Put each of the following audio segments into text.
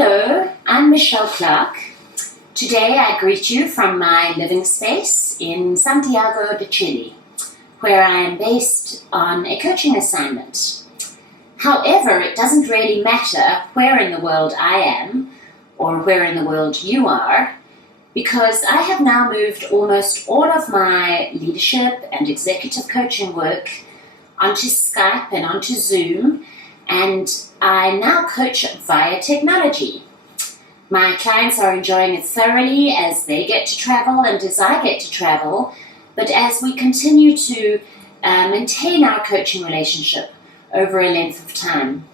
Hello, I'm Michelle Clark. Today I greet you from my living space in Santiago de Chile, where I am based on a coaching assignment. However, it doesn't really matter where in the world I am or where in the world you are, because I have now moved almost all of my leadership and executive coaching work onto Skype and onto Zoom, and I now coach via technology. My clients are enjoying it thoroughly as they get to travel and as I get to travel, but as we continue to maintain our coaching relationship over a length of time.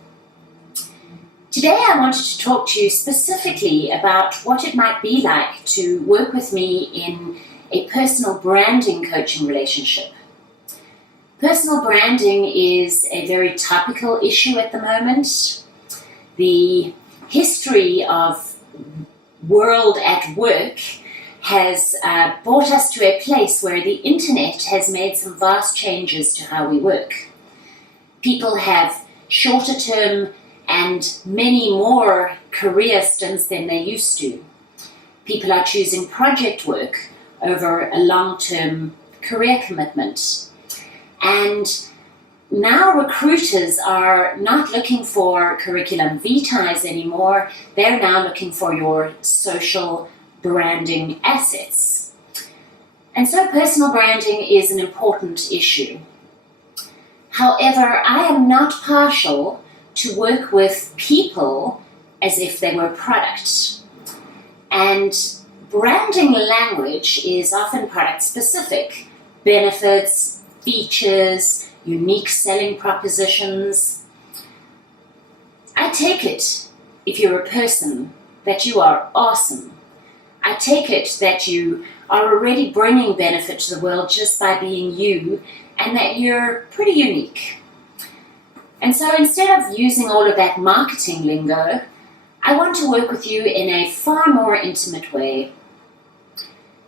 Today I wanted to talk to you specifically about what it might be like to work with me in a personal branding coaching relationship. Personal branding is a very topical issue at the moment. The history of world at work has brought us to a place where the internet has made some vast changes to how we work. People have shorter term and many more career stints than they used to. People are choosing project work over a long-term career commitment. And now recruiters are not looking for curriculum vitae anymore. They're now looking for your social branding assets. And so personal branding is an important issue. However, I am not partial to work with people as if they were product. And branding language is often product specific. Benefits, features, unique selling propositions. I take it, if you're a person, that you are awesome. I take it that you are already bringing benefit to the world just by being you, and that you're pretty unique. And so instead of using all of that marketing lingo, I want to work with you in a far more intimate way.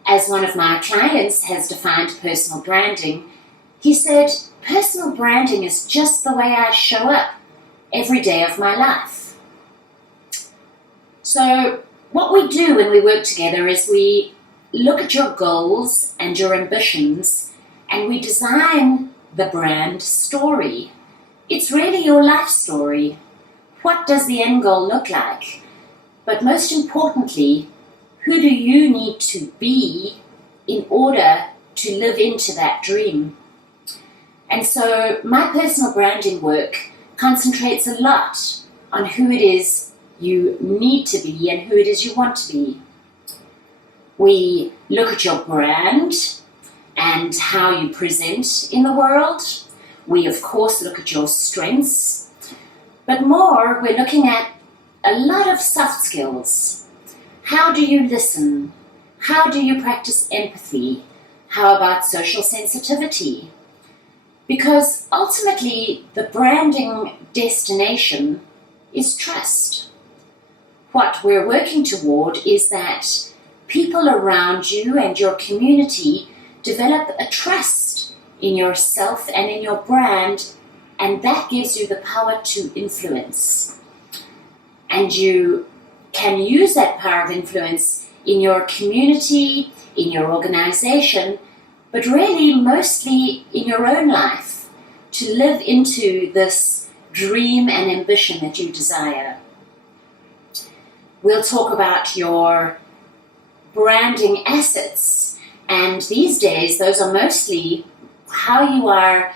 As one of my clients has defined personal branding, he said, personal branding is just the way I show up every day of my life. So what we do when we work together is we look at your goals and your ambitions and we design the brand story. It's really your life story. What does the end goal look like? But most importantly, who do you need to be in order to live into that dream? And so my personal branding work concentrates a lot on who it is you need to be and who it is you want to be. We look at your brand and how you present in the world. We, of course, look at your strengths. But more, we're looking at a lot of soft skills. How do you listen? How do you practice empathy? How about social sensitivity? Because ultimately, the branding destination is trust. What we're working toward is that people around you and your community develop a trust in yourself and in your brand, and that gives you the power to influence. And you can use that power of influence in your community, in your organization, but really mostly in your own life, to live into this dream and ambition that you desire. We'll talk about your branding assets, and these days those are mostly how you are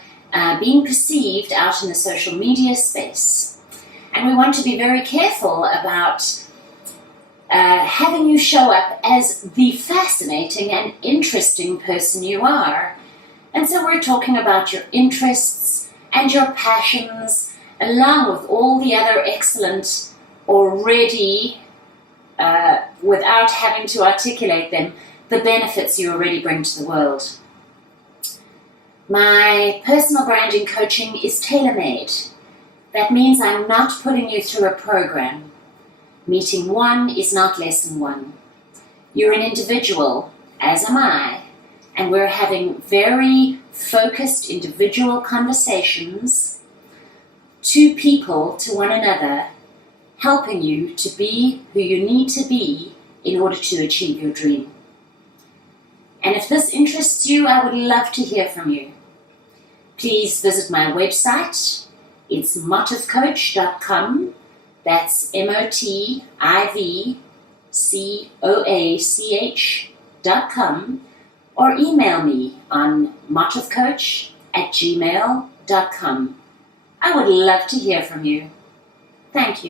being perceived out in the social media space. And we want to be very careful about having you show up as the fascinating and interesting person you are. And so we're talking about your interests and your passions, along with all the other excellent, already, without having to articulate them, the benefits you already bring to the world. My personal branding coaching is tailor-made. That means I'm not putting you through a program. Meeting one is not lesson one. You're an individual, as am I, and we're having very focused individual conversations, two people to one another, helping you to be who you need to be in order to achieve your dream. And if this interests you, I would love to hear from you. Please visit my website. It's motivcoach.com. That's motivcoach.com, or email me on motivcoach@gmail.com. I would love to hear from you. Thank you.